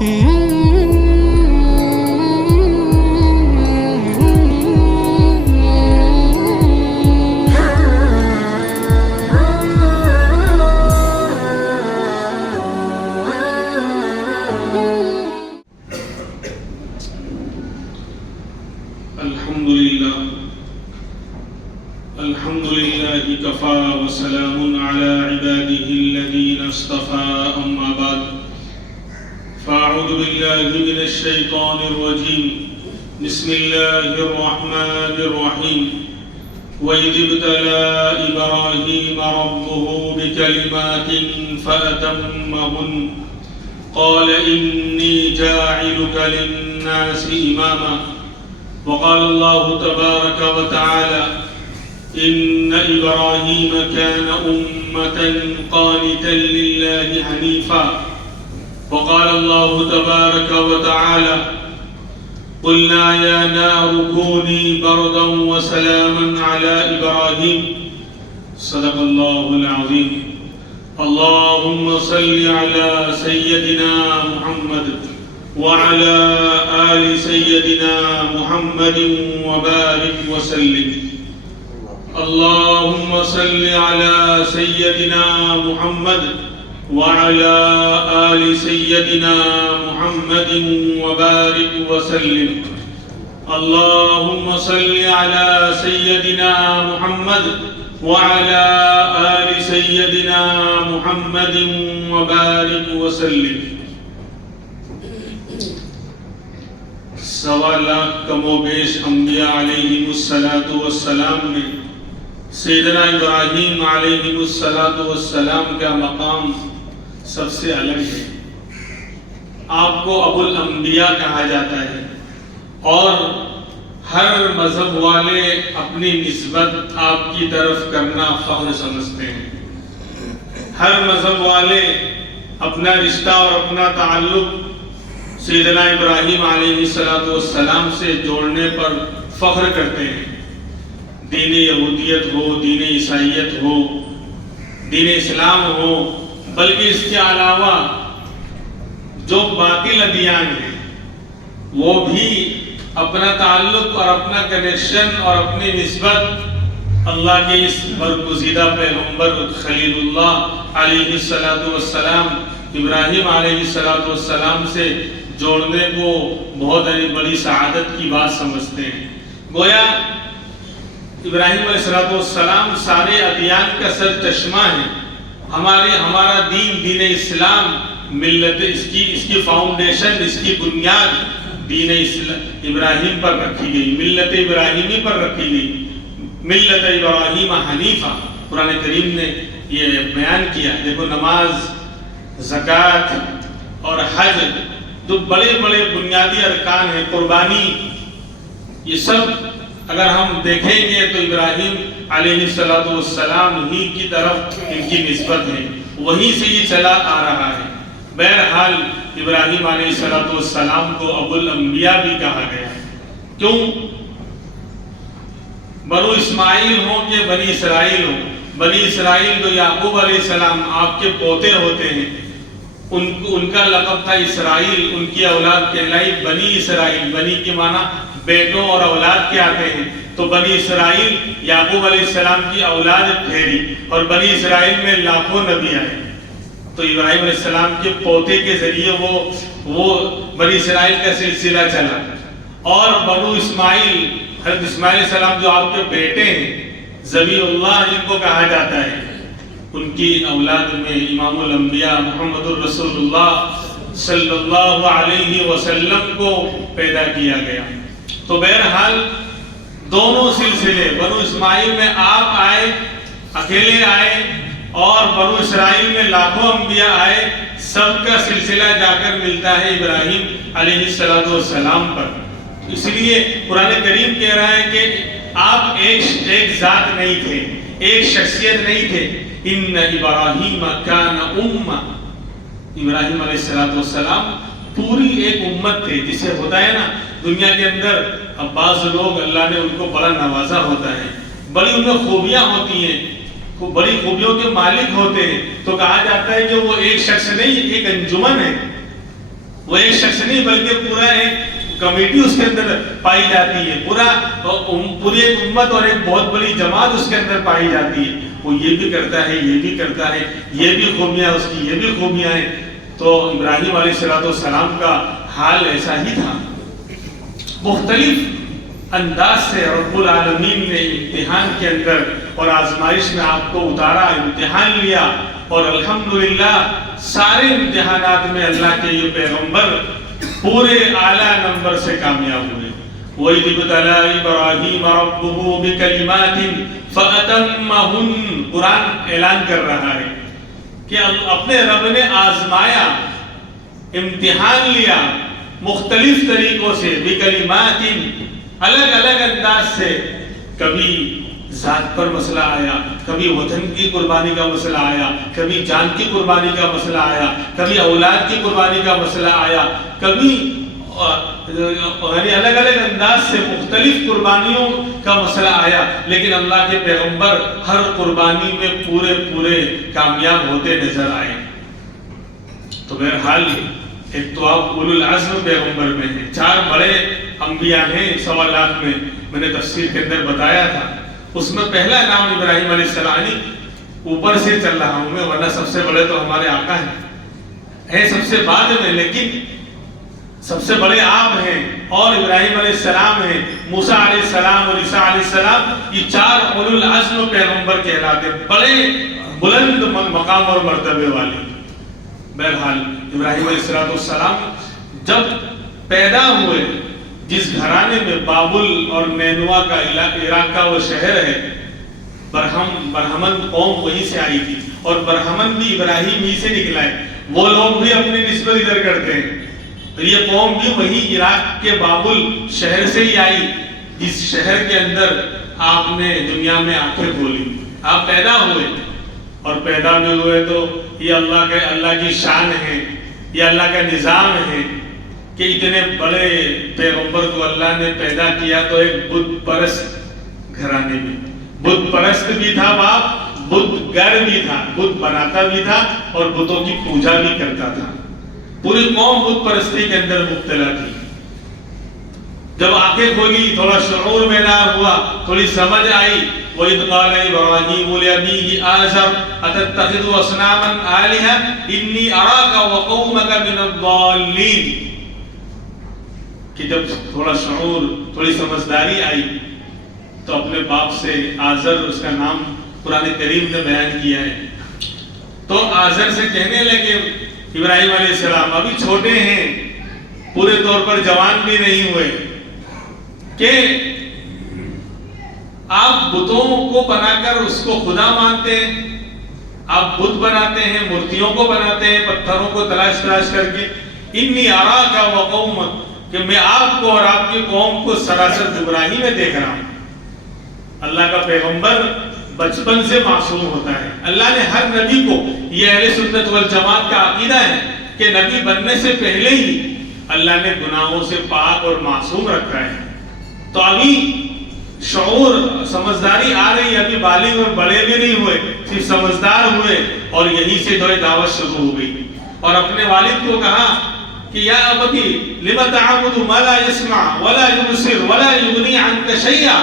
الحمد لله كفى وسلام على عباده الذين اصطفى أما بعد فأعوذ بالله من الشيطان الرجيم بسم الله الرحمن الرحيم وإذ ابتلى إبراهيم ربه بكلمات فأتمهن قال إني جاعلك للناس إماما وقال الله تبارك وتعالى إن إبراهيم كان أمة قانتا لله حنيفا وقال الله تبارك وتعالى قلنا يا نار كوني بردا وسلاما على إبراهيم صدق الله العظيم اللهم صل على سيدنا محمد وعلى آل سيدنا محمد وبارك وسلم اللهم صل على سيدنا محمد وعلى آل سيدنا محمد وبارك وسلم اللهم صل على سيدنا محمد وعلى آل سيدنا محمد وبارك وسلم. 1.25 لاکھ کم و بیش انبیاء علیہم السلام میں سیدنا ابراہیم علیہ السلام کا مقام سب سے الگ ہے. آپ کو ابو الانبیاء کہا جاتا ہے اور ہر مذہب والے اپنی نسبت آپ کی طرف کرنا فخر سمجھتے ہیں. ہر مذہب والے اپنا رشتہ اور اپنا تعلق سیدنا ابراہیم علیہ السلام سے جوڑنے پر فخر کرتے ہیں. دین یہودیت ہو، دین عیسائیت ہو، دین اسلام ہو، بلکہ اس کے علاوہ جو باقی ادیان ہیں وہ بھی اپنا تعلق اور اپنا کنیکشن اور اپنی نسبت اللہ کے اس برگزیدہ پیغمبر خلیل اللہ علیہ السلام ابراہیم علیہ السلام سے جوڑنے کو بہت بڑی سعادت کی بات سمجھتے ہیں. گویا ابراہیم علیہ السلام سارے ادیان کا سر چشمہ ہے. ہمارا دین اسلام ملت اس کی فاؤنڈیشن، اس کی بنیاد دین ابراہیم پر رکھی گئی، ملت ابراہیمی پر رکھی گئی. ملت ابراہیم حنیفہ قرآن کریم نے یہ بیان کیا. دیکھو نماز، زکوٰۃ اور حج جو بڑے بڑے بنیادی ارکان ہیں، قربانی، یہ سب اگر ہم دیکھیں گے تو ابراہیم علیہ السلام ہی کی طرف ان کی نسبت ہے، وہیں سے یہ چلا آ رہا ہے. بہرحال ابراہیم علیہ السلام کو ابو الانبیاء بھی کہا گیا. کیوں؟ بنو اسماعیل ہوں کہ بنی اسرائیل ہوں، بنی اسرائیل جو یعقوب علیہ السلام آپ کے پوتے ہوتے ہیں، ان کا لقب تھا اسرائیل. ان کی اولاد کہلائی بنی اسرائیل. بنی کے معنی بیٹوں اور اولاد کے آتے ہیں، تو بنی اسرائیل یعقوب علیہ السلام کی اولاد ٹھہری اور بنی اسرائیل میں لاکھوں نبی آئے. تو ابراہیم علیہ السلام کے پوتے کے ذریعے وہ بنی اسرائیل کا سلسلہ چلا. اور بنو اسماعیل، حضرت اسماعیل علیہ السلام جو آپ کے بیٹے ہیں، ذبیح اللہ جن کو کہا جاتا ہے، ان کی اولاد میں امام الانبیاء محمد الرسول اللہ صلی اللہ علیہ وسلم کو پیدا کیا گیا. تو بہرحال دونوں سلسلے، بنو اسماعیل میں آپ آئے، اکیلے آئے، اور بنو اسرائیل میں لاکھوں انبیاء آئے، سب کا سلسلہ جا کر ملتا ہے ابراہیم علیہ السلام پر. اس لیے قرآن کریم کہہ رہا ہے کہ آپ ایک ذات نہیں تھے، ایک شخصیت نہیں تھے. ان ابراہیم کان امہ، ابراہیم علیہ السلام پوری ایک امت تھے. جسے ہوتا ہے نا دنیا کے اندر، اب بعض لوگ اللہ نے ان کو بڑا نوازا ہوتا ہے، بڑی ان میں خوبیاں ہوتی ہیں، بڑی خوبیوں کے مالک ہوتے ہیں، تو کہا جاتا ہے کہ وہ ایک شخص نہیں، ایک انجمن ہے. وہ ایک شخص نہیں بلکہ پورا ایک کمیٹی اس کے اندر پائی جاتی ہے، پوری ایک امت اور ایک بہت بڑی جماعت اس کے اندر پائی جاتی ہے. وہ یہ بھی کرتا ہے، یہ بھی کرتا ہے، یہ بھی خوبیاں اس کی، یہ بھی خوبیاں ہیں. تو ابراہیم علیہ السلام کا حال ایسا ہی تھا. مختلف انداز سے رب العالمین نے امتحان کے اندر اور آزمائش میں آپ کو اتارا، امتحان لیا، اور الحمدللہ سارے امتحانات میں اللہ کے یہ پیغمبر پورے اعلیٰ نمبر سے کامیاب ہوئے. وَإِذِ ابْتَلَىٰ إِبْرَاهِيمَ رَبُّهُ بِكَلِمَاتٍ فَأَتَمَّهُنَّ. قرآن اعلان کر رہا ہے کہ اپنے رب نے آزمایا، امتحان لیا مختلف طریقوں سے، بِكَلِمَاتٍ الگ الگ انداز سے. کبھی ذات پر مسئلہ آیا، کبھی وطن کی قربانی کا مسئلہ آیا، کبھی جان کی قربانی کا مسئلہ آیا، کبھی اولاد کی قربانی کا مسئلہ آیا، کبھی الگ الگ انداز سے مختلف قربانیوں کا مسئلہ آیا. لیکن اللہ کے پیغمبر ہر قربانی میں پورے کامیاب ہوتے نظر آئے. تو بہرحال ایک تو آپ اولو العزم پیغمبر میں ہیں، 4 بڑے انبیاء ہیں 1.25 لاکھ میں نے تفسیر کے اندر بتایا تھا. اس میں پہلا نام ابراہیم علیہ السلام، اوپر سے چل رہا ہوں میں، ورنہ سب سے بڑے تو ہمارے آقا ہیں سب سے بعد میں، لیکن سب سے بڑے آپ ہیں اور ابراہیم علیہ السلام ہیں، موسیٰ علیہ السلام اور عیسیٰ علیہ السلام. یہ 4 اولو العزم پیغمبر کہلاتے ہیں، بڑے بلند مقام اور مرتبے والے. بہرحال ابراہیم علیہ السلام جب پیدا ہوئے، جس گھرانے میں بابل اور نینوا کا عراق کا وہ شہر ہے، برہمن قوم وہیں سے آئی تھی، اور برہمن بھی ابراہیم ہی سے نکلا ہے. وہ لوگ بھی اپنی نسبت ادھر کرتے ہیں، تو یہ قوم بھی وہی عراق کے بابل شہر سے ہی آئی، جس شہر کے اندر آپ نے دنیا میں آنکھیں کھولی. آپ پیدا ہوئے، اور پیدا بھی ہوئے تو یہ اللہ کی شان ہے، یہ اللہ کا نظام ہے کہ اتنے بڑے پیغمبر کو اللہ نے پیدا کیا تو ایک بت پرست گھرانے میں. بت پرست بھی تھا باپ، بت گر بھی تھا، بت بناتا بھی تھا اور بتوں کی پوجا بھی کرتا تھا. پوری قوم بت پرستی کے اندر مبتلا تھی. جب آنکھیں کھولی، تھوڑا شعور بیدار ہوا، تھوڑی سمجھ آئی. وَإِذْ قَالَ إِبْرَاهِيمُ لِأَبِيهِ آزَرَ أَتَتَّخِذُ أَصْنَامًا آلِهَةً إِنِّي أَرَاكَ وَقَوْمَكَ مِنَ الضَّالِّينَ. کہ جب تھوڑا شعور، تھوڑی سمجھداری آئی تو اپنے باپ سے آزر، اس کا نام قرآن کریم نے بیان کیا ہے، تو آزر سے کہنے لگے ابراہیم علیہ السلام، ابھی چھوٹے ہیں، پورے طور پر جوان بھی نہیں ہوئے، کہ آپ بتوں کو بنا کر اس کو خدا مانتے ہیں، آپ بت بناتے ہیں، مورتیوں کو بناتے ہیں پتھروں کو تلاش کر کے. انی اراک وقومک، کہ میں آپ کو اور آپ کی قوم کو سراسر گمراہی میں دیکھ رہا ہوں. اللہ کا پیغمبر بچپن سے معصوم ہوتا ہے. اللہ نے ہر نبی کو، یہ اہل سنت والجماعت کا عقیدہ ہے کہ نبی بننے سے پہلے ہی اللہ نے گناہوں سے پاک اور معصوم رکھا ہے. تو ابھی شعور، سمجھداری آ رہی ہے، ابھی بالغ اور بڑے بھی نہیں ہوئے، صرف سمجھدار ہوئے، اور یہیں سے دعوت شروع ہو گئی. اور اپنے والد کو کہا کہ یا ابتی لم تعبد ما لا يسمع ولا يبصر ولا يغني عنك شيئا.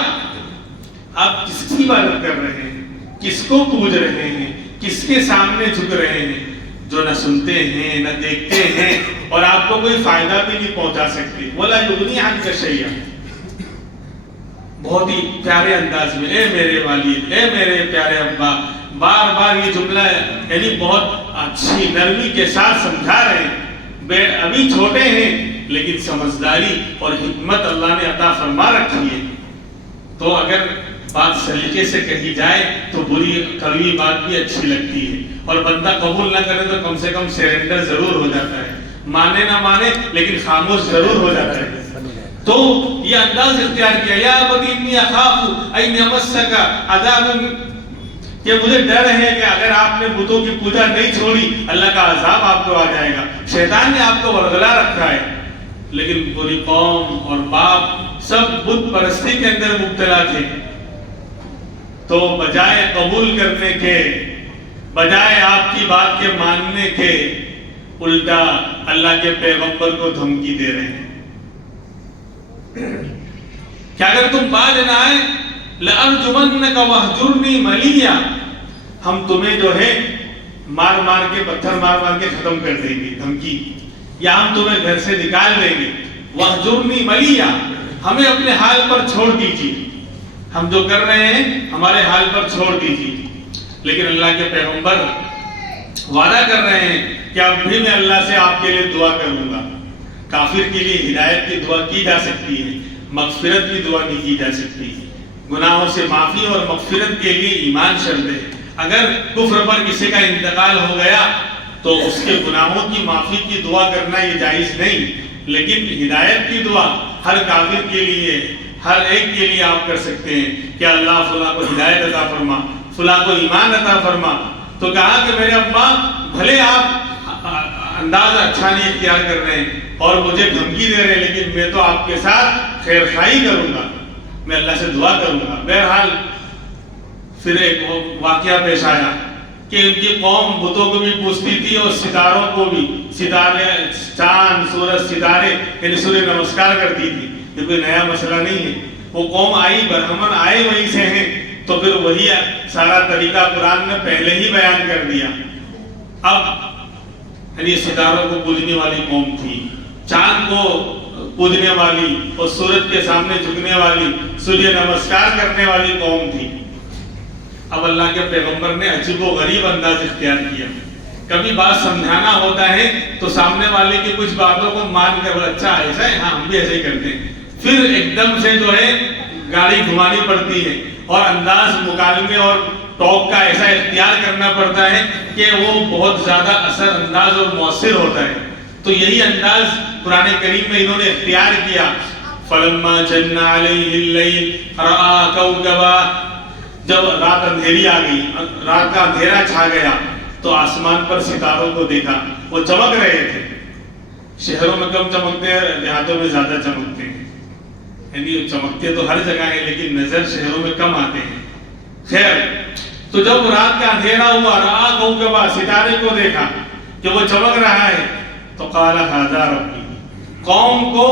آپ کس کی عبادت کر رہے ہیں، کس کو پوج رہے ہیں، کس کے سامنے جھک رہے ہیں، جو نہ سنتے ہیں نہ دیکھتے ہیں اور آپ کو کوئی فائدہ بھی نہیں پہنچا سکتے. ولا يغني عنك شيئا. بہت ہی پیارے انداز میں، اے میرے والد، اے میرے پیارے ابا، بار بار یہ جملہ یعنی بہت اچھی نرمی کے ساتھ سمجھا رہے ہیں. ابھی چھوٹے ہیں لیکن سمجھداری اور حکمت اللہ نے عطا فرما رکھی ہے. تو اگر بات سلیقے سے کہی جائے تو بری کڑوی بات بھی اچھی لگتی ہے، اور بندہ قبول نہ کرے تو کم سے کم سیرنڈر ضرور ہو جاتا ہے، مانے نہ مانے لیکن خاموش ضرور ہو جاتا ہے. تو یہ انداز اختیار کیا، یا ابتی انی اخاف ان یمسک عذاب، کہ مجھے ڈر ہے کہ اگر آپ نے بتوں کی پوجا نہیں چھوڑی اللہ کا عذاب آپ کو آ جائے گا. شیطان نے آپ کو ورگلا رکھا ہے. لیکن پوری قوم اور باپ سب بت پرستی کے اندر مبتلا تھے. تو بجائے قبول کرنے کے، بجائے آپ کی بات کے ماننے کے، الٹا اللہ کے پیغمبر کو دھمکی دے رہے ہیں کہ اگر تم باز نہ آئے لَأَرْجُمَنَّكَ وَاهْجُرْنِي مَلِيًّا، ہم تمہیں جو ہے مار مار کے پتھر مار مار کے ختم کر دیں گے، دھمکی، یا ہم تمہیں گھر سے نکال دیں گے، وَاهْجُرْنِي مَلِيًّا، ہمیں اپنے حال پر چھوڑ دیجیے، ہم جو کر رہے ہیں ہمارے حال پر چھوڑ دیجیے۔ لیکن اللہ کے پیغمبر وعدہ کر رہے ہیں کہ اب بھی میں اللہ سے آپ کے لیے دعا کروں گا۔ کافر کے لیے ہدایت کی دعا کی جا سکتی ہے، مغفرت کی دعا نہیں کی جا سکتی۔ گناہوں سے معافی اور مغفرت کے لیے ایمان شرط ہے۔ اگر کفر پر کسی کا انتقال ہو گیا تو اس کے گناہوں کی معافی کی دعا کرنا یہ جائز نہیں، لیکن ہدایت کی دعا ہر کافر کے لیے، ہر ایک کے لیے آپ کر سکتے ہیں کہ اللہ فلاں کو ہدایت عطا فرما، فلاں کو ایمان عطا فرما۔ تو کہا کہ میرے ابا بھلے آپ انداز اچھا نہیں اختیار کر رہے ہیں اور مجھے دھمکی دے رہے ہیں، لیکن میں تو آپ کے ساتھ خیر خواہی کروں گا، میں اللہ سے دعا کروں گا۔ بہرحال پھر ایک واقعہ پیش آیا کہ ان کی قوم بتوں کو بھی پوجتی تھی اور ستاروں کو بھی، ستارے، چاند، سورج، ستارے، یعنی سورج نمسکار کرتی تھی۔ یہ کوئی نیا مسئلہ نہیں ہے، وہ قوم آئی، برہمن آئے وہیں سے ہیں، تو پھر وہی سارا طریقہ قرآن نے پہلے ہی بیان کر دیا۔ اب یعنی ستاروں کو پوجنے والی قوم تھی، چاند کو پوجنے والی اور سورج کے سامنے جھکنے والی، سورج نمسکار کرنے والی قوم تھی۔ اب اللہ کے پیغمبر نے عجیب و غریب انداز اختیار کیا۔ کبھی بات سمجھانا ہوتا ہے تو سامنے والے کی کچھ باتوں کو مان کر اچھا ایسا ہے، ہاں ہم بھی ایسے ہی کرتے ہیں، پھر ایک دم سے جو ہے گاڑی گھمانی پڑتی ہے اور انداز مکالمے اور ٹاک کا ایسا اختیار کرنا پڑتا ہے کہ وہ بہت زیادہ اثر انداز اور مؤثر ہوتا ہے۔ تو یہی انداز قرآن کریم میں انہوں نے اختیار کیا۔ فَلَمَّا جَنَّ عَلَيْهِ اللَّيْلُ رَأَىٰ كَوْكَبًا، جب رات اندھیری آ گئی، رات کا اندھیرا چھا گیا تو آسمان پر ستاروں کو دیکھا، وہ چمک رہے تھے۔ شہروں میں کم چمکتے ہیں، دیہاتوں میں زیادہ چمکتے ہیں، یعنی چمکتے تو ہر جگہ ہیں لیکن نظر شہروں میں کم آتے ہیں۔ خیر، تو جب رات کا اندھیرا ہوا، رات کے بعد ستارے کو دیکھا کہ وہ چمک رہا ہے، تو قال ھذا ربی، قوم کو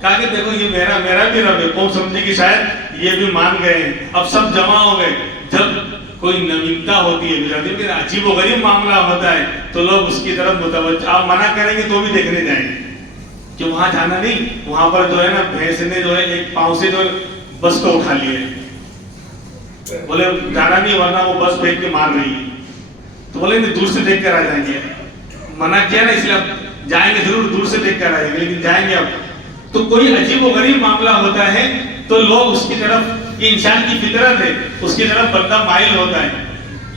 کہا کہ دیکھو یہ میرا بھی رب ہے۔ قوم سمجھے کہ شاید یہ بھی مان گئے ہیں، اب سب جمع ہو گئے۔ جب کوئی نوینتا ہوتی ہے، عجیب و غریب معاملہ ہوتا ہے تو لوگ اس کی طرف متوجہ، آپ منع کریں گے تو بھی دیکھنے جائیں گے کہ وہاں جانا نہیں، وہاں پر جو ہے نا بھینس نے جو ہے ایک پاؤں سے جو بس کو اٹھا لیا ہے، بولے جانا نہیں ورنہ وہ بس پھینک کے مار رہی ہے، تو بولے نہیں دور سے دیکھ کر آ جائیں گے۔ منع کیا نا، اس لیے اب جائیں گے ضرور، دور سے دیکھ کر آ جائیں گے، لیکن جائیں گے اب۔ تو کوئی عجیب و غریب معاملہ ہوتا ہے تو لوگ اس کی طرف، یہ انسان کی فطرت ہے، اس کی طرف بندہ مائل ہوتا ہے،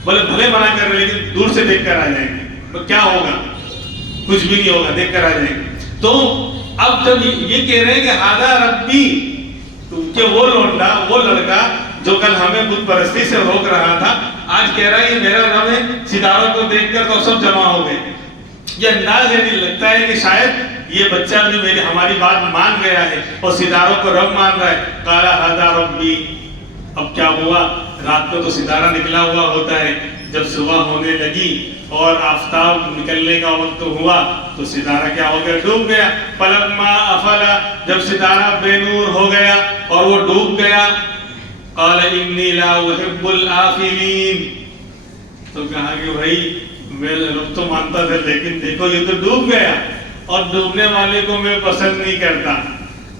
بولے بھلے منع کر رہے لیکن دور سے دیکھ کر آ جائیں گے، تو کیا ہوگا؟ کچھ بھی نہیں ہوگا، دیکھ کر آ جائیں گے۔ تو اب جب یہ کہہ رہے ہیں کہ ھذا ربی، کہ وہ لونڈا، وہ لڑکا جو کل ہمیں بت پرستی سے روک رہا تھا، آج کہہ رہا ہے یہ میرا رب ہے، ستاروں کو دیکھ کر تو سب جمع ہو گئے۔ یہ انداز یعنی لگتا ہے کہ شاید یہ بچہ بھی ہماری بات مان گیا ہے اور ستاروں کو رب مان رہا ہے۔ قال ھذا ربی، اب کیا ہوا؟ رات کو تو ستارہ نکلا ہوا ہوتا ہے، جب صبح ہونے لگی اور آفتاب نکلنے کا وقت ہوا تو ستارہ کیا ہو گیا؟ ڈوب گیا۔ فلما افل، جب ستارہ بے نور ہو گیا اور وہ ڈوب گیا، قال انی لا احب الآفلین، تو کہا کہ بھائی میں رب تو مانتا تھا لیکن دیکھو یہ تو ڈوب گیا اور ڈوبنے والے کو میں پسند نہیں کرتا۔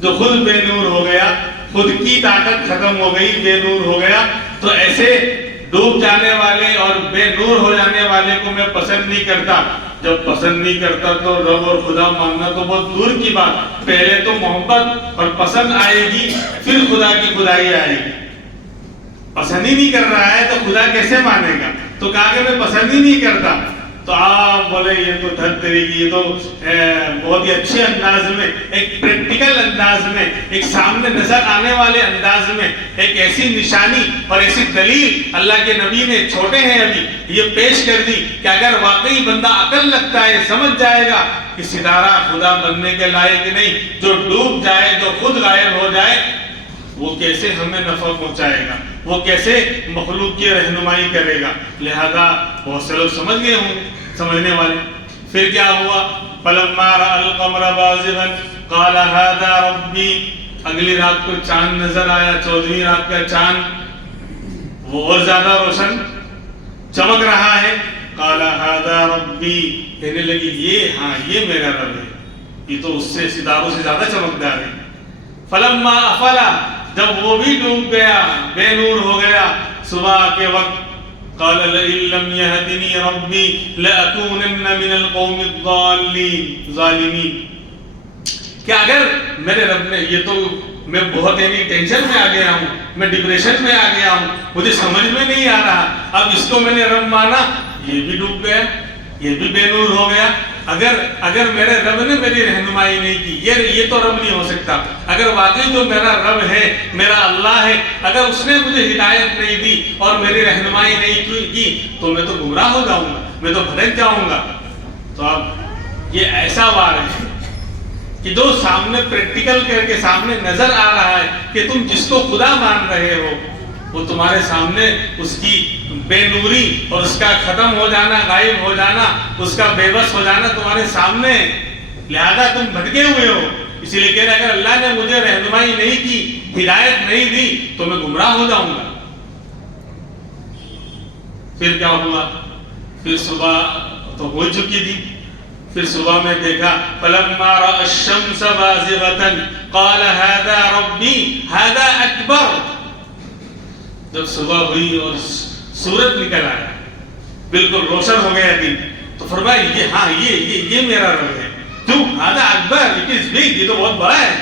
جو خود بے نور ہو گیا، خود کی طاقت ختم ہو گئی، بے نور ہو گیا، تو ایسے ڈوب جانے والے اور بے نور ہو جانے والے کو میں پسند نہیں کرتا۔ جب پسند نہیں کرتا تو رب اور خدا ماننا تو بہت دور کی بات، پہلے تو محبت اور پسند آئے گی، پھر خدا کی خدائی آئے گی۔ پسند ہی نہیں کر رہا ہے تو خدا کیسے مانے گا؟ تو کہا کہ میں پسند ہی نہیں کرتا، تو آپ بولے یہ تو دھت طریقے، یہ تو بہت ہی اچھے انداز میں، ایک پریکٹیکل انداز میں، ایک سامنے نظر آنے والے انداز میں ایک ایسی نشانی اور ایسی دلیل اللہ کے نبی نے چھوٹے ہیں ابھی یہ پیش کر دی کہ اگر واقعی بندہ عقل لگتا ہے سمجھ جائے گا کہ ستارہ خدا بننے کے لائق نہیں، جو ڈوب جائے، جو خود غائب ہو جائے، وہ کیسے ہمیں نفع پہنچائے گا، وہ کیسے مخلوق کی رہنمائی کرے گا۔ لہذا بہت سے لوگ سمجھ گئے ہوں، سمجھنے والے۔ پھر کیا ہوا؟ فلما رأى القمر بازغا قال هذا ربی. اگلی رات کو چاند نظر آیا، 14ویں رات کا چاند وہ اور زیادہ روشن چمک رہا ہے. قال هذا ربی، کہنے لگی یہ میرا رب ہے، یہ تو اس سے ستاروں سے زیادہ چمکدار ہے. فلما افل، جب وہ بھی ڈوب گیا، بے نور ہو گیا صبح کے وقت، قال لئن لم يهدني ربي لأكونن من القوم الضالين ظالمین. کہ اگر میرے رب نے، یہ تو میں بہت ٹینشن میں آ گیا ہوں، میں ڈپریشن میں آ گیا ہوں، مجھے سمجھ میں نہیں آ رہا، اب اس کو میں نے رب مانا، یہ بھی ڈوب گیا، یہ بھی بے نور ہو گیا. اگر میرے رب نے میری رہنمائی نہیں کی، یہ تو رب نہیں ہو سکتا. اگر واقعی جو میرا رب ہے، میرا اللہ ہے، اگر اس نے مجھے ہدایت نہیں دی اور میری رہنمائی نہیں کی تو میں تو گمراہ ہو جاؤں گا، میں تو بھٹک جاؤں گا. تو اب یہ ایسا وار ہے کہ جو سامنے پریکٹیکل کر کے سامنے نظر آ رہا ہے کہ تم جس کو خدا مان رہے ہو وہ تمہارے سامنے اس کی بے نوری اور اس کا ختم ہو جانا، غائب ہو جانا، اس کا بے بس ہو جانا تمہارے سامنے، لہذا تم بھٹکے ہوئے ہو. اسی لیے کہہ رہے اگر اللہ نے مجھے رہنمائی نہیں کی، ہدایت نہیں دی تو میں گمراہ ہو جاؤں گا. پھر کیا ہوا؟ پھر صبح تو ہو چکی تھی. پھر صبح میں دیکھا فلما رأى الشمس بازغة قال هذا ربي هذا اکبر. جب صبح ہوئی اور سورج نکل آیا، بالکل روشن ہو گیا دن، تو فرمایا یہ میرا رب ہے. کیوں؟ هذا اکبر، it is big، یہ تو بہت بڑا ہے،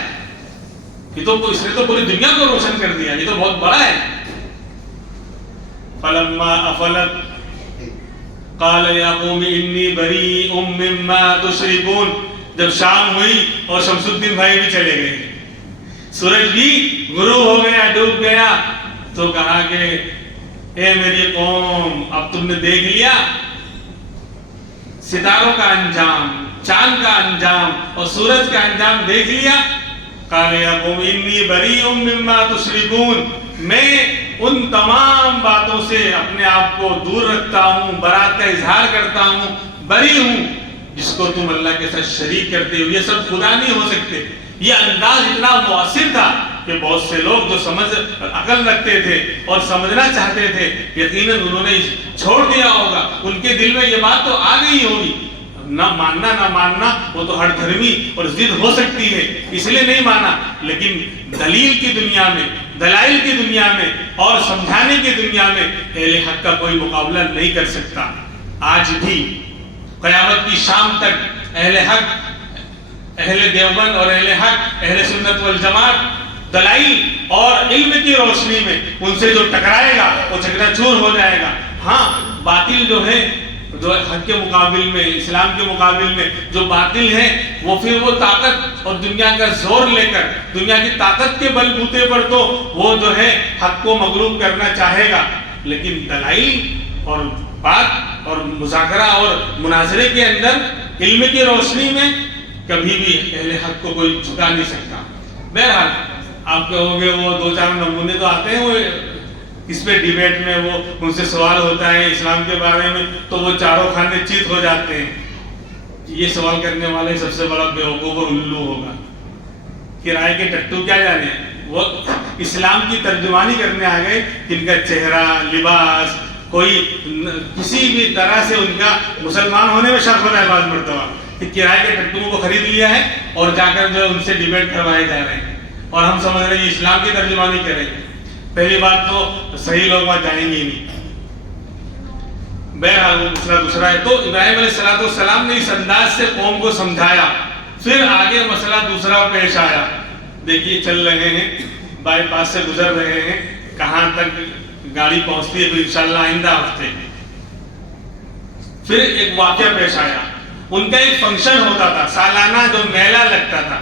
یہ تو اس نے تو پوری دنیا کو روشن کر دیا، یہ تو بہت بڑا ہے. فلما افلت قال یا قوم انی بریء مما تشرکون. جب شام ہوئی اور شمس الدین بھائی بھی چلے گئے، سورج بھی غروب ہو گیا، ڈوب گیا، تو کہا کہ اے میری قوم، اب تم نے دیکھ لیا ستاروں کا انجام، چاند کا انجام اور سورج کا انجام دیکھ لیا. قال یا قوم انی بریء مما تشرکون، میں ان تمام باتوں سے اپنے آپ کو دور رکھتا ہوں، برات کا اظہار کرتا ہوں، بری ہوں جس کو تم اللہ کے ساتھ شریک کرتے ہو. یہ سب خدا نہیں ہو سکتے. یہ انداز اتنا مؤثر تھا کہ بہت سے لوگ جو سمجھ عقل رکھتے تھے اور سمجھنا چاہتے تھے، یقیناً انہوں نے چھوڑ دیا ہوگا. ان کے دل میں یہ بات تو آ گئی ہوگی، نہ ماننا وہ تو ہر دھرمی اور ضد ہو سکتی ہے، اس لیے نہیں مانا. لیکن دلیل کی دنیا میں، دلائل کی دنیا میں اور سمجھانے کی دنیا میں اہل حق کا کوئی مقابلہ نہیں کر سکتا. آج بھی قیامت کی شام تک اہل حق، اہل دیوبند اور اہل حق، اہل سنت والجماعت دلائل اور علم کی روشنی میں ان سے جو ٹکرائے گا وہ چکنا چور ہو جائے گا. ہاں باطل جو ہے، جو حق کے مقابل میں، اسلام کے مقابل میں جو باطل ہے، وہ پھر وہ طاقت اور دنیا کا زور لے کر، دنیا کی طاقت کے بل بوتے پر تو وہ جو ہے حق کو مغلوب کرنا چاہے گا. لیکن دلائل اور بات اور مذاکرہ اور مناظرے کے اندر علم کی روشنی میں کبھی بھی اہل حق کو کوئی جھکا نہیں سکتا. بہرحال آپ کہو گے وہ دو چار نمونے تو آتے ہیں، وہ اس پہ ڈیبیٹ میں وہ ان سے سوال ہوتا ہے اسلام کے بارے میں تو وہ چاروں خانے چیت ہو جاتے ہیں. یہ سوال کرنے والے سب سے بڑا بیوقوف اور الو ہوگا. کرائے کے ٹٹو کیا جانے، وہ اسلام کی ترجمانی کرنے آ گئے، جن کا چہرہ، لباس، کوئی کسی بھی طرح سے ان کا مسلمان ہونے میں شک ہوتا ہے بعض مرتبہ کہ کرائے کے ٹٹو کو خرید لیا ہے اور جا کر جو ان سے ڈیبیٹ کروائے جا رہے ہیں اور ہم سمجھ رہے ہیں اسلام کی ترجمانی کریں. پہلی بات تو صحیح لوگ وہاں جائیں گے ہی نہیں. بہرحال وہ مسئلہ دوسرا ہے. تو ابراہیم علیہ السلام نے اس انداز سے قوم کو سمجھایا. پھر آگے مسئلہ دوسرا پیش آیا. دیکھیے چل رہے ہیں، بائی پاس سے گزر رہے ہیں، کہاں تک گاڑی پہنچتی ہے انشاءاللہ آئندہ ہفتے. پھر ایک واقعہ پیش آیا. ان کا ایک فنکشن ہوتا تھا سالانہ، جو میلہ لگتا تھا.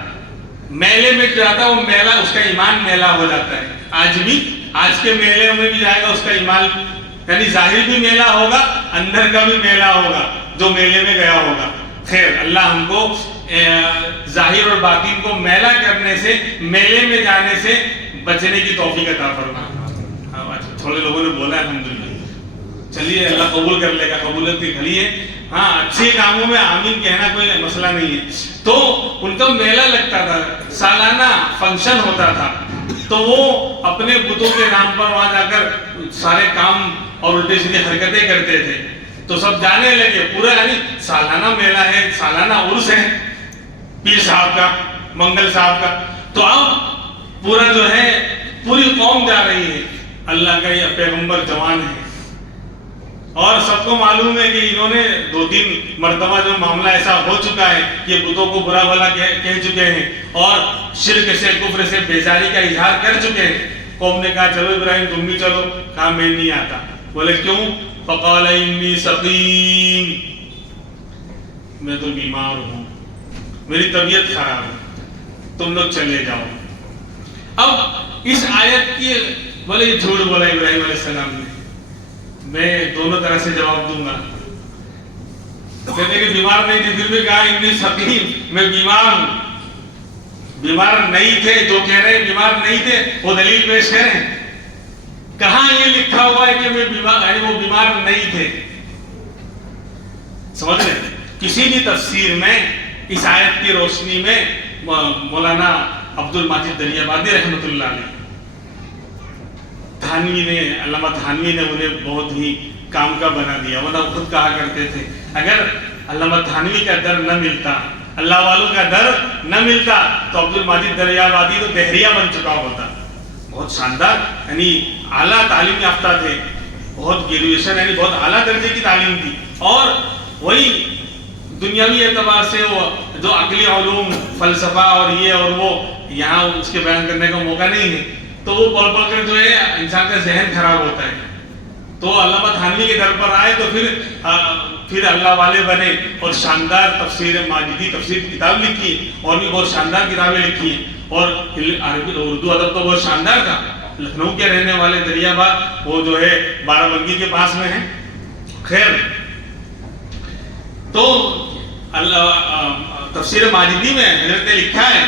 میلے میں کیا تھا، وہ میلہ اس کا ایمان میلہ ہو جاتا ہے. آج بھی آج کے میلے میں بھی جائے گا اس کا ایمان، یعنی ظاہر بھی میلہ ہوگا، اندر کا بھی میلہ ہوگا جو میلے میں گیا ہوگا. خیر اللہ ہم کو ظاہر اور باطن کو میلہ کرنے سے، میلے میں جانے سے بچنے کی توفیق عطا فرمائے. تھوڑے لوگوں نے بولا الحمدللہ. چلیے اللہ قبول کر لے گا، قبولیت کی گھڑی ہے. ہاں اچھے کاموں میں آمین کہنا کوئی مسئلہ نہیں ہے. تو ان کا میلہ لگتا تھا, سالانہ فنکشن ہوتا تھا, تو وہ اپنے بتوں کے نام پر وہاں جا کر سارے کام اور الٹی سیدھی حرکتیں کرتے تھے. تو سب جانے لگے, پورا یعنی سالانہ میلہ ہے, سالانہ عرس ہے پیر صاحب کا, منگل صاحب کا. تو اب پورا جو ہے پوری قوم جا رہی ہے, اللہ کا یہ پیغمبر جوان ہے, اور سب کو معلوم ہے کہ انہوں نے 2-3 مرتبہ جو معاملہ ایسا ہو چکا ہے کہ بتوں کو برا بھلا کہہ چکے ہیں اور شرک سے کفر سے بیزاری کا اظہار کر چکے ہیں. قوم نے کہا چلو ابراہیم تم بھی چلو. کہا میں نہیں آتا. بولے کیوں؟ فقال انی سقیم, میں تو بیمار ہوں, میری طبیعت خراب ہے, تم لوگ چلے جاؤ. اب اس آیت کی بولے یہ جھوٹ بولا ابراہیم علیہ السلام نے, میں دونوں طرح سے جواب دوں گا. کہتے کہ بیمار نہیں تھے, پھر بھی کہا انی سقیم, میں بیمار ہوں. بیمار نہیں تھے, جو کہہ رہے ہیں بیمار نہیں تھے وہ دلیل پیش کریں. کہاں یہ لکھا ہوا ہے کہ میں بیمار, یعنی وہ بیمار نہیں تھے؟ سمجھ رہے ہیں؟ کسی بھی تفسیر میں اس آیت کی روشنی میں مولانا عبد الماجد دریابادی رحمۃ اللہ علیہ, تھانوی نے, علامہ تھانوی نے انہیں بہت ہی کام کا بنا دیا. وہ خود کہا کرتے تھے اگر علامہ تھانوی کا در نہ ملتا, اللہ والوں کا در نہ ملتا, تو عبد الماجد دریابادی تو دہریہ بن چکا ہوتا. بہت شاندار, یعنی اعلیٰ تعلیم یافتہ تھے, بہت گریجویشن یعنی بہت اعلیٰ درجے کی تعلیم تھی, اور وہی دنیاوی اعتبار سے وہ جو عقلی علوم, فلسفہ اور یہ اور وہ, یہاں اس کے بیان کرنے کا موقع نہیں ہے. تو وہ پڑھ پڑھ کر جو ہے انسان کا ذہن خراب ہوتا ہے. تو علامہ تھانوی کے در پر آئے تو پھر اللہ والے بنے اور شاندار تفسیر ماجدی تفسیر کی کتاب لکھی ہے, اور بھی بہت شاندار کتابیں لکھی ہیں, اور عربی اردو ادب تو بہت شاندار تھا. لکھنؤ کے رہنے والے, دریا آباد وہ جو ہے بارہ بنکی کے پاس میں ہے. خیر, تو تفسیر ماجدی میں حضرت نے لکھا ہے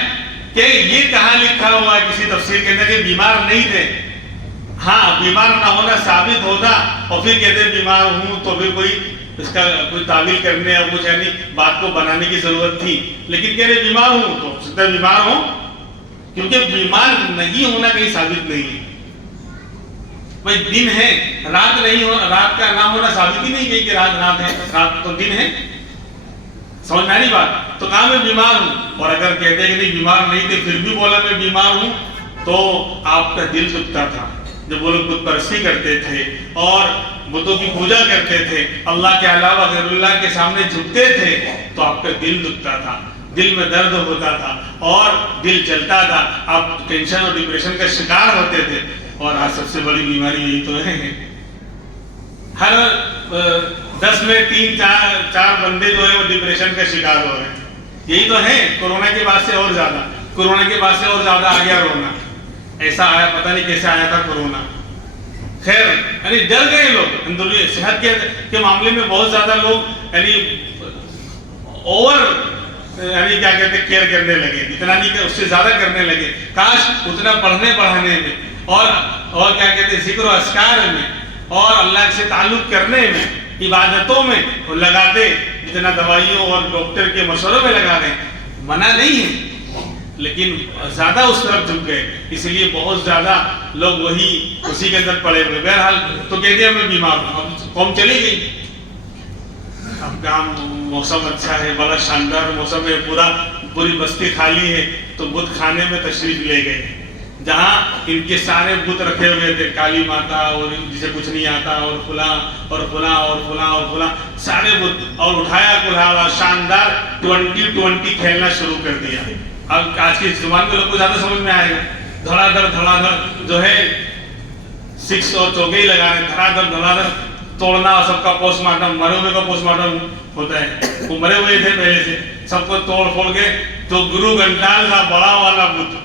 کہ یہ کہاں لکھا ہوا ہے کسی تفسیر کے اندر کہ بیمار نہیں تھے. ہاں بیمار نہ ہونا ثابت ہوتا اور پھر کہتے بیمار ہوں, تو پھر کوئی اس کا کوئی تعویل کرنے اور کچھ یعنی بات کو بنانے کی ضرورت تھی. لیکن کہہ رہے بیمار ہوں تو سکتا بیمار ہوں, کیونکہ بیمار نہیں ہونا کہیں ثابت نہیں ہے. بھائی دن ہے, رات نہیں ہو, رات کا نہ ہونا ثابت ہی نہیں کہ رات ہے, رات تو دن ہے. سمجھ میں نہیں بات؟ تو کہا میں بیمار ہوں, اور اگر کہتے کہ نہیں بیمار نہیں تھے پھر بھی بولا میں بیمار ہوں, تو آپ کا دل دکھتا تھا. جب وہ لوگ بت پرستی کرتے تھے اور بتوں کی پوجا کرتے تھے, اللہ کے علاوہ غیر اللہ کے سامنے جھکتے تھے, تو آپ کا دل دکھتا تھا, دل میں درد ہوتا تھا اور دل جلتا تھا, آپ ٹینشن اور ڈپریشن کا شکار ہوتے تھے. اور آج سب سے بڑی بیماری یہی تو ہے, ہر 10 میں 3-4 بندے جو ہے وہ ڈپریشن کا شکار ہو رہے ہیں. یہی تو ہے. کورونا کے بعد سے اور زیادہ, کورونا کے بعد سے اور زیادہ آ گیا رونا. ایسا آیا, پتہ نہیں کیسے آیا تھا کورونا. خیر, یعنی ڈر گئے لوگ. اندرونی صحت کے معاملے میں بہت زیادہ لوگ یعنی اوور یعنی کیا کہتے ہیں کیئر کرنے لگے, جتنا نہیں کہ اس سے زیادہ کرنے لگے. کاش اتنا پڑھنے پڑھانے میں اور کیا کہتے ہیں ذکر و اذکار میں اور اللہ سے تعلق کرنے میں, عبادتوں میں لگاتے, جتنا دوائیوں اور ڈاکٹر کے مشوروں میں لگا دیں. منع نہیں ہے, لیکن زیادہ اس طرف جھک گئے, اس لیے بہت زیادہ لوگ اسی کے اندر پڑے ہوئے. بہرحال تو کہتے ہیں میں بیمار ہوں. اب قوم چلی گئی. اب کام موسم اچھا ہے, بڑا شاندار موسم ہے, پوری بستی خالی ہے, تو بت خانے میں تشریف لے گئے, جہاں ان کے سارے بت رکھے ہوئے تھے, کالی ماتا اور جسے کچھ نہیں آتا اور فلاں اور فلاں اور فلاں اور فلاں سارے بت, اور اٹھایا کلہاڑا شاندار 20-20 کھیلنا شروع کر دیا. اب آج کی زبان میں لوگ کو زیادہ سمجھ میں آئے گا. دھڑا دھڑ جو ہے 6 اور چوکے ہی لگا رہے, دھڑا دھڑ توڑنا, اور سب کا پوسٹ مارٹم, مرے ہوئے کا پوسٹ مارٹم ہوتا ہے, وہ مرے ہوئے تھے پہلے سے, سب کو توڑ پھوڑ کے جو گرو گھنٹال تھا بڑا والا بت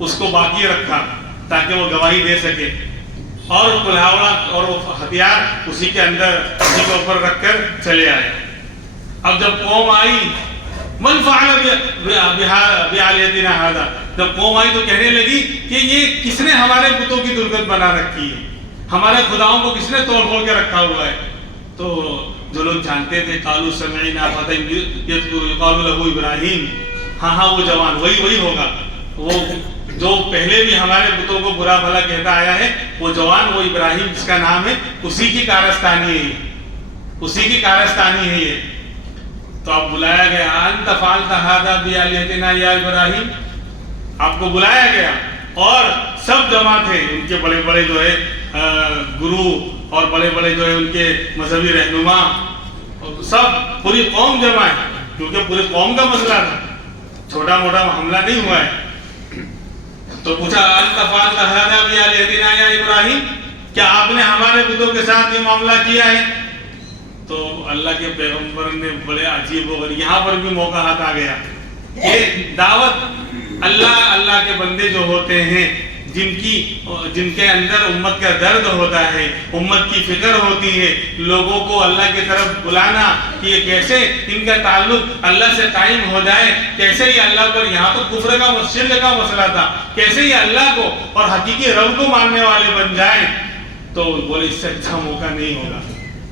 اس کو باقی رکھا تاکہ وہ گواہی دے سکے, اور کلہاڑا اور وہ ہتھیار اسی کے اندر اسی کے اوپر رکھ کر چلے آئے. اب جب قوم آئی, من فعل بآلیتنا ھذا, جب قوم آئی تو کہنے لگی کہ یہ کس نے ہمارے بتوں کی تربت بنا رکھی ہے, ہمارے خداؤں کو کس نے توڑ پھوڑ کے رکھا ہوا ہے. تو جو لوگ جانتے تھے قالوا سمعنا فتى يقال له ابراہیم، ہاں وہ جوان وہی ہوگا، وہ جو پہلے بھی ہمارے بتوں کو برا بھلا کہتا آیا ہے، وہ جوان وہ ابراہیم جس کا نام ہے، اسی کی کارستانی ہے یہ، اسی کی کارستانی ہے یہ۔ تو اب بلایا گیا انت فعلت هذا بآلهتنا یا ابراہیم، آپ کو بلایا گیا اور سب جمع تھے، ان کے بڑے بڑے جو ہے گرو اور بڑے بڑے جو ہے ان کے مذہبی رہنما، سب پوری قوم جمع ہے، کیونکہ پوری قوم کا مسئلہ تھا، چھوٹا موٹا حملہ نہیں ہوا ہے۔ تو پوچھا انت فعلت هذا بآلهتنا یا ابراہیم، کیا آپ نے ہمارے بتوں کے ساتھ یہ معاملہ کیا ہے؟ تو اللہ کے پیغمبر نے بڑے عجیب و غریب، یہاں پر بھی موقع ہاتھ آ گیا کہ دعوت اللہ کے بندے جو ہوتے ہیں، جن کے اندر امت کا درد ہوتا ہے، امت کی فکر ہوتی ہے، لوگوں کو اللہ کی طرف بلانا کہ یہ کیسے ان کا تعلق اللہ سے قائم ہو جائے، کیسے یہ اللہ پر، یہاں تو کفر کا شرک کا مسئلہ تھا، کیسے یہ اللہ کو اور حقیقی رب کو ماننے والے بن جائیں، تو بولے اس سے اچھا موقع نہیں ہوگا۔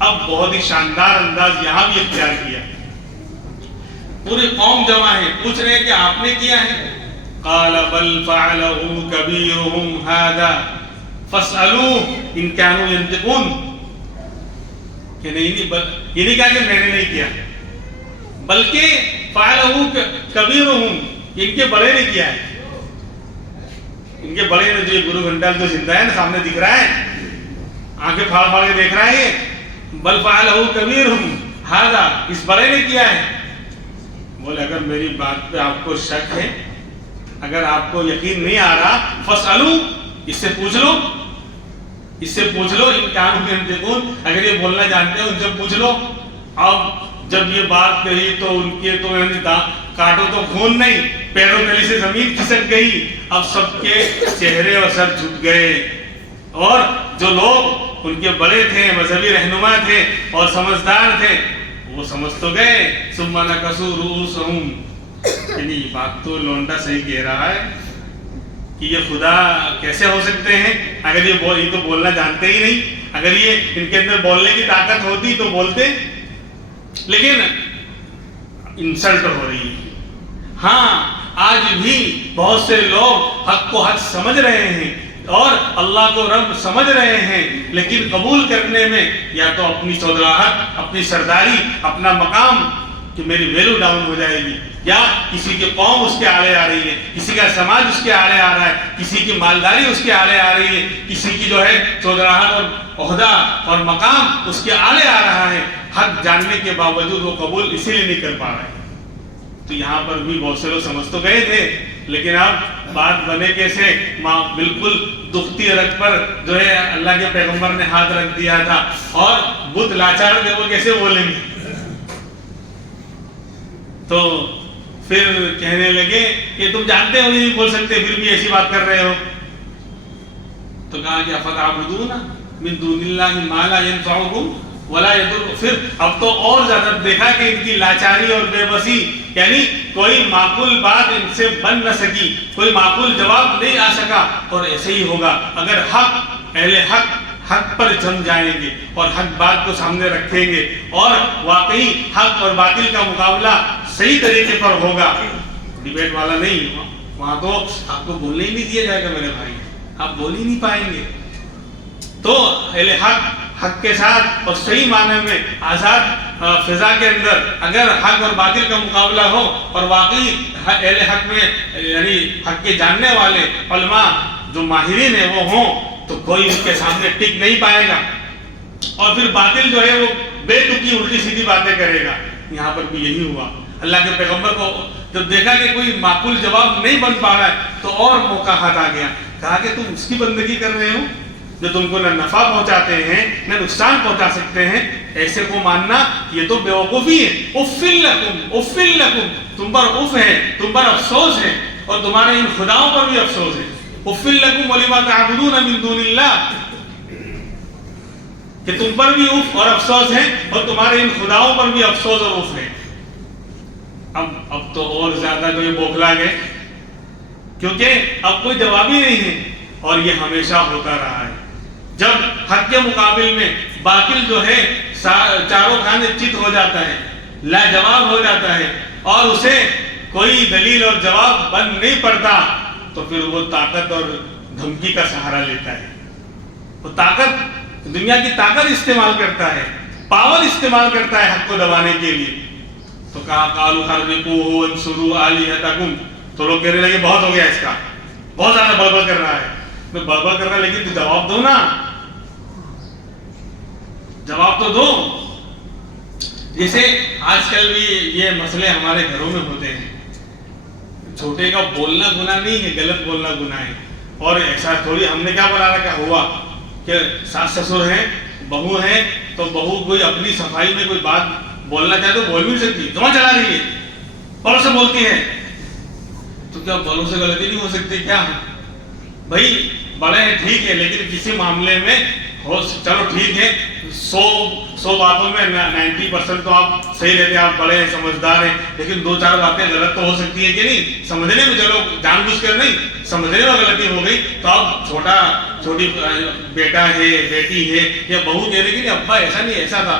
اب بہت ہی شاندار انداز یہاں بھی اختیار کیا، پوری قوم جمع ہے، پوچھ رہے ہیں کہ آپ نے کیا ہے؟ قال بل فعله كبيرهم هذا فاسألوه إن كانوا ينطقون، کہ نہیں یہ نہیں کہا کہ میں نے نہیں کیا، بلکہ فعله كبيرهم، ان کے بڑے نے کیا ہے، ان کے بڑے نے، جو گرو گھنٹال جو زندہ ہے نا سامنے دکھ رہا ہے، آنکھیں پھاڑ پھاڑ کے دیکھ رہا ہے، بل فعله كبيرهم هذا، اس بڑے نے کیا ہے۔ بولے اگر میری بات پہ آپ کو شک ہے، اگر آپ کو یقین نہیں آ رہا، فاسألو، اس سے پوچھ لو، اس سے پوچھ لو، ان کانوا ینطقون، اگر یہ بولنا جانتے ہیں ان سے پوچھ لو۔ اب جب یہ بات کہی تو ان کے تو یعنی کاٹو تو خون نہیں، پیروں تلی سے زمین کھسک گئی، اب سب کے چہرے اور سر جھک گئے، اور جو لوگ ان کے بڑے تھے، مذہبی رہنما تھے اور سمجھدار تھے، وہ سمجھ تو گئے، ثم نکسوا رؤوسہم، یعنی یہ بات تو لونڈا صحیح کہہ رہا ہے کہ یہ خدا کیسے ہو سکتے ہیں، اگر یہ تو بولنا جانتے ہی نہیں، اگر یہ ان کے اندر بولنے کی طاقت ہوتی تو بولتے، لیکن انسلٹ ہو رہی ہے۔ ہاں آج بھی بہت سے لوگ حق کو حق سمجھ رہے ہیں اور اللہ کو رب سمجھ رہے ہیں، لیکن قبول کرنے میں یا تو اپنی چودراہٹ، اپنی سرداری، اپنا مقام کہ میری ویلو ڈاؤن ہو جائے گی، یا کسی کی قوم اس کے آڑے آ رہی ہے، کسی کا سماج اس کے آڑے آ رہا ہے، کسی کی مالداری اس کے آڑے آ رہی ہے، کسی کی جو ہے چودراہٹ اور عہدہ اور مقام اس کے آڑے آ رہا ہے، حق جاننے کے باوجود وہ قبول اسی لیے نہیں کر پا رہے۔ تو یہاں پر بھی بہت سے لوگ سمجھ تو گئے تھے، لیکن اب بات بنے کیسے، بالکل دکھتی رگ پر جو ہے اللہ کے پیغمبر نے ہاتھ رکھ دیا تھا، اور بت لاچار تھے، وہ کیسے بولیں گے؟ تو پھر کہنے لگے کہ تم جانتے ہو نہیں بول سکتے، پھر بھی ایسی بات کر رہے ہو۔ تو کہا کہ افتعبدون من دون اللہ ما لا ينفعکم ولا يضرکم، پھر اب تو اور زیادہ دیکھا کہ ان کی لاچاری اور بے بسی، یعنی کوئی معقول بات ان سے بن نہ سکی، کوئی معقول جواب نہیں آ سکا، اور ایسے ہی ہوگا اگر اہل حق پر جم جائیں گے اور حق بات کو سامنے رکھیں گے، اور واقعی حق اور باطل کا مقابلہ صحیح طریقے پر ہوگا، ڈیبیٹ والا نہیں، وہاں تو آپ کو بولنے ہی نہیں دیا جائے گا میرے بھائی، آپ بول ہی نہیں پائیں گے۔ تو اہل حق کے ساتھ اور صحیح معنی میں آزاد فضا کے اندر اگر حق اور باطل کا مقابلہ ہو، اور واقعی اہل حق میں یعنی حق کے جاننے والے علماء جو ماہرین ہیں وہ ہوں، تو کوئی ان کے سامنے ٹک نہیں پائے گا، اور پھر باطل جو ہے وہ بے تکی الٹی سیدھی باتیں کرے گا۔ یہاں پر بھی یہی ہوا، اللہ کے پیغمبر کو جب دیکھا کہ کوئی معقول جواب نہیں بن پا رہا ہے، تو اور موقع ہاتھ آ گیا، کہا کہ تم اس کی بندگی کر رہے ہو جو تم کو نہ نفع پہنچاتے ہیں نہ نقصان پہنچا سکتے ہیں، ایسے کو ماننا یہ تو بیوقوفی ہے۔ اُفِّل لَكُمْ اُفِّل لَكُمْ، تم پر اف ہے، تم پر افسوس ہے، اور تمہارے ان خداؤں پر بھی افسوس ہے۔ اُفِّل لَكُمْ وَلِمَا تَعْبُدُونَ مِن دُونِ اللَّهِ، کہ تم پر بھی اف اور افسوس ہے، اور تمہارے ان خداؤں پر بھی افسوس اور اف ہے۔ اب تو اور زیادہ جو یہ بوکھلا گئے، کیونکہ اب کوئی جواب ہی نہیں ہے، اور یہ ہمیشہ ہوتا رہا ہے۔ جب حق کے مقابل میں باطل جو ہے چاروں کھانے چت ہو جاتا ہے، لاجواب ہو جاتا ہے، اور اسے کوئی دلیل اور جواب بن نہیں پڑتا، تو پھر وہ طاقت اور دھمکی کا سہارا لیتا ہے. وہ طاقت، دنیا کی طاقت استعمال کرتا ہے، پاور استعمال کرتا ہے حق کو دبانے کے لیے. تو کہا قالوا حرقوه وانصروا آلهتكم. تو لوگ کہنے لگے بہت ہو گیا اس کا، بہت زیادہ بڑبڑ کر رہا ہے. میں بڑبڑ کر رہا ہے لیکن تو جواب دو نا، جواب تو دو. جیسے آج کل بھی یہ مسئلے ہمارے گھروں میں ہوتے ہیں. چھوٹے کا بولنا گناہ نہیں ہے، غلط بولنا گناہ ہے. اور ایسا تھوڑی ہم نے کیا بولا رہا، کیا ہوا کہ ساس سسر ہیں، بہو ہیں، تو بہو کوئی اپنی صفائی میں کوئی بات بولنا چاہے تو بول بھی نہیں سکتی، زبان چلا رہی ہے، بڑوں سے بولتی ہے. تو کیا بڑوں سے غلطی نہیں ہو سکتی کیا؟ بھائی بڑے ہیں ٹھیک ہے، لیکن کسی معاملے میں چلو ٹھیک ہے، 100 باتوں میں 90% تو آپ صحیح رہتے ہیں، آپ بڑے ہیں، سمجھدار ہیں، لیکن 2-4 باتیں غلط تو ہو سکتی ہیں کہ نہیں؟ سمجھنے میں، چلو جان بوجھ کر نہیں، سمجھنے میں غلطی ہو گئی تو آپ چھوٹی بیٹا ہے، بیٹی ہے یا بہو کہہ رہی کہ ابا ایسا نہیں، ایسا تھا،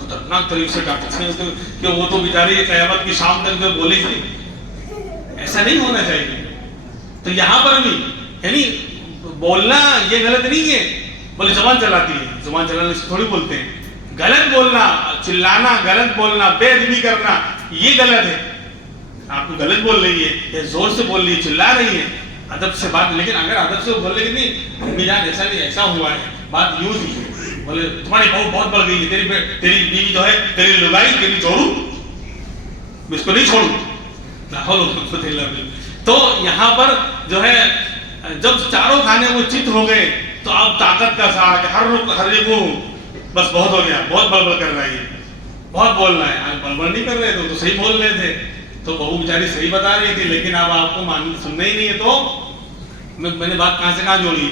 خطرناک طریقے سے کہتے ہیں کہ وہ تو بیچاری قیامت کی شام تک جو بولے گی. ایسا نہیں ہونا چاہیے. تو یہاں پر بھی یعنی بولنا یہ غلط نہیں ہے، بولے زبان چلاتی ہے، زبان چلانے سے تھوڑی بولتے ہیں. غلط بولنا، چلانا، غلط بولنا، بے ادبی کرنا، یہ غلط ہے. آپ کو غلط بول رہی ہے یا زور سے بول رہی ہے، چلا رہی ہے، ادب سے بات. لیکن اگر ادب سے بول رہی ہے نہیں امی جان ایسا نہیں، ایسا ہوا ہے، بات یوں تھی، بولے تمہاری بہو بہت بڑھ گئی ہے، تیری بیوی جو ہے، تیری لگائی، تیری چھوڑوں، اس کو نہیں چھوڑوں. تو یہاں پر جو ہے جب چاروں کھانے وہ چت ہو گئے تو اب طاقت کا سہارا کہ ہر کو بس بہت ہو گیا، بہت بڑبڑ کر رہی ہے، بہت بول رہا ہے. آج بڑبڑ نہیں کر رہے تھے، تو صحیح بول رہے تھے. تو بہو بیچاری صحیح بتا رہی تھی، لیکن اب آپ کو سننا ہی نہیں ہے. تو میں نے بات کہاں سے کہاں جوڑی،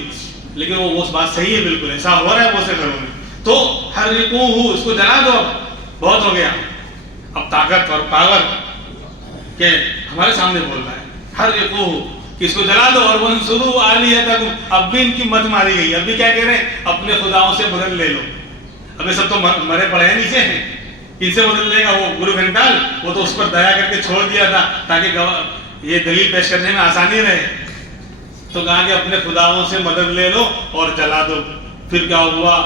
لیکن وہ بات صحیح ہے، بالکل ایسا ہو رہا ہے بہت سے گھروں میں. تو حرقوہ، اس کو جلا دو، اب بہت ہو گیا. اب طاقت اور پاور کہ ہمارے سامنے بول رہا ہے حرقوہ، کہ اس کو جلا دو. اور وانصروا آلہتکم، اب بھی ان کی مت ماری گئی. اب بھی کیا کہہ رہے ہیں، اپنے خداؤں سے مدد لے لو. اب یہ سب تو مرے پڑے ہیں نیچے ہیں، ان سے مدد لے گا. وہ گرو گھنٹال وہ تو اس پر دیا کر کے چھوڑ دیا تھا تاکہ یہ دلیل پیش کرنے میں آسانی رہے. تو کہا کہ اپنے خداؤں سے مدد لے لو اور جلا دو. پھر کیا ہوا،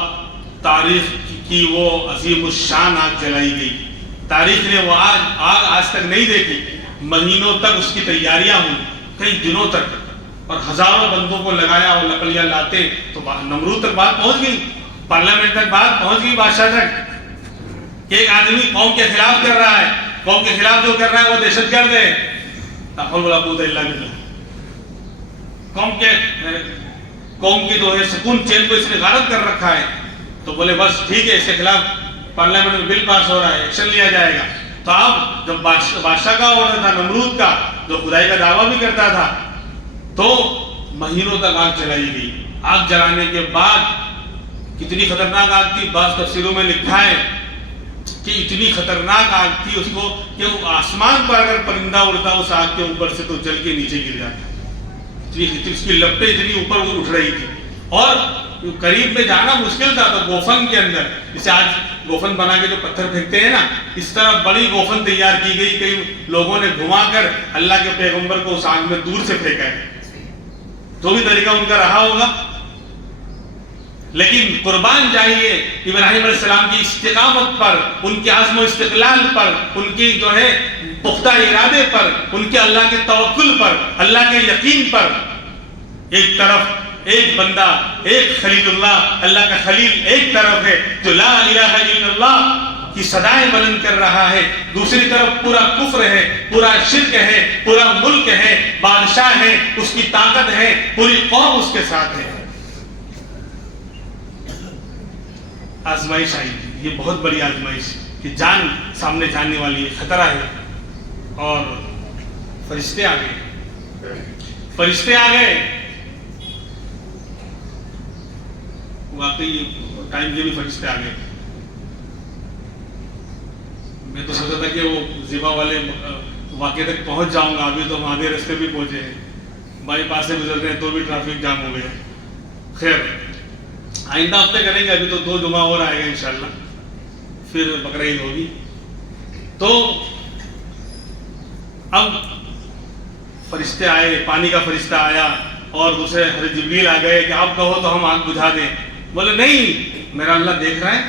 تاریخ کی وہ عظیم الشان آگ جلائی گئی. تاریخ نے وہ آگ آج تک نہیں دیکھی. مہینوں تک اس کی تیاریاں ہوئی، کئی دنوں تک، اور ہزاروں بندوں کو لگایا اور لکڑیاں لاتے. تو نمرود تک بات پہنچ گئی، پارلیمنٹ تک بات پہنچ گئی، بادشاہ تک، کہ ایک آدمی قوم کے خلاف کر رہا ہے، قوم کے خلاف جو کر رہا ہے وہ دہشت گرد ہے. لا حول ولا قوت الا باللہ. قوم کی جو ہے سکون چین کو اس نے غارت کر رکھا ہے. تو بولے بس ٹھیک ہے، اس کے خلاف پارلیمنٹ میں بل پاس ہو رہا ہے، ایکشن لیا جائے گا. تو اب جب بادشاہ کا آرڈر تھا، نمرود کا، جو خدائی کا دعویٰ بھی کرتا تھا، تو مہینوں تک آگ جلائی گئی. آگ جلانے کے بعد کتنی خطرناک آگ تھی، بعض تفسیروں میں لکھا ہے کہ اتنی خطرناک آگ تھی اس کو کہ آسمان پر اگر پرندہ اڑتا اس آگ کے اوپر سے تو جل کے نیچے گر جاتا. اس کی لپٹیں اتنی اوپر اٹھ رہی تھی اور قریب میں جانا مشکل تھا. تو گوفن کے اندر، جسے آج گوفن بنا کے جو پتھر پھینکتے ہیں نا، اس طرح بڑی گوفن تیار کی گئی. کئی لوگوں نے گھما کر اللہ کے پیغمبر کو اس آگ میں دور سے پھینکا ہے. جو بھی طریقہ ان کا رہا ہوگا، لیکن قربان جائیے ابراہیم علیہ السلام کی استقامت پر، ان کے عزم و استقلال پر، ان کی جو ہے پختہ ارادے پر، ان کے اللہ کے توکل پر، اللہ کے یقین پر. ایک طرف ایک بندہ، ایک خلیل اللہ، اللہ کا خلیل ایک طرف ہے جو لا الہ الا اللہ کی صدائیں بلند کر رہا ہے، دوسری طرف پورا کفر ہے، پورا شرک ہے، پورا ملک ہے، بادشاہ ہے، اس کی طاقت ہے، پوری قوم اس کے ساتھ ہے. آزمائش آئی، یہ بہت بڑی آزمائش کہ جان سامنے جانے والی ہے، خطرہ ہے. اور فرشتے آ گئے، فرشتے آ گئے. واقعی ٹائم کے بھی فرشتے آ گئے. میں تو سوچا تھا کہ وہ زیبا والے واقعے تک پہنچ جاؤں گا، ابھی تو ہم آدھے رستے بھی پہنچے ہیں، بائی پاس سے گزر گئے تو بھی ٹریفک جام ہو گیا. خیر آئندہ ہفتے کریں گے، ابھی تو 2 جمعہ اور آئے گا انشاءاللہ، پھر بقرعید ہوگی۔ تو اب فرشتے آئے، پانی کا فرشتہ آیا اور دوسرے حضرت جبریل آ گئے کہ آپ کہو تو ہم آگ بجھا دیں۔ بولے نہیں، میرا اللہ دیکھ رہا ہے۔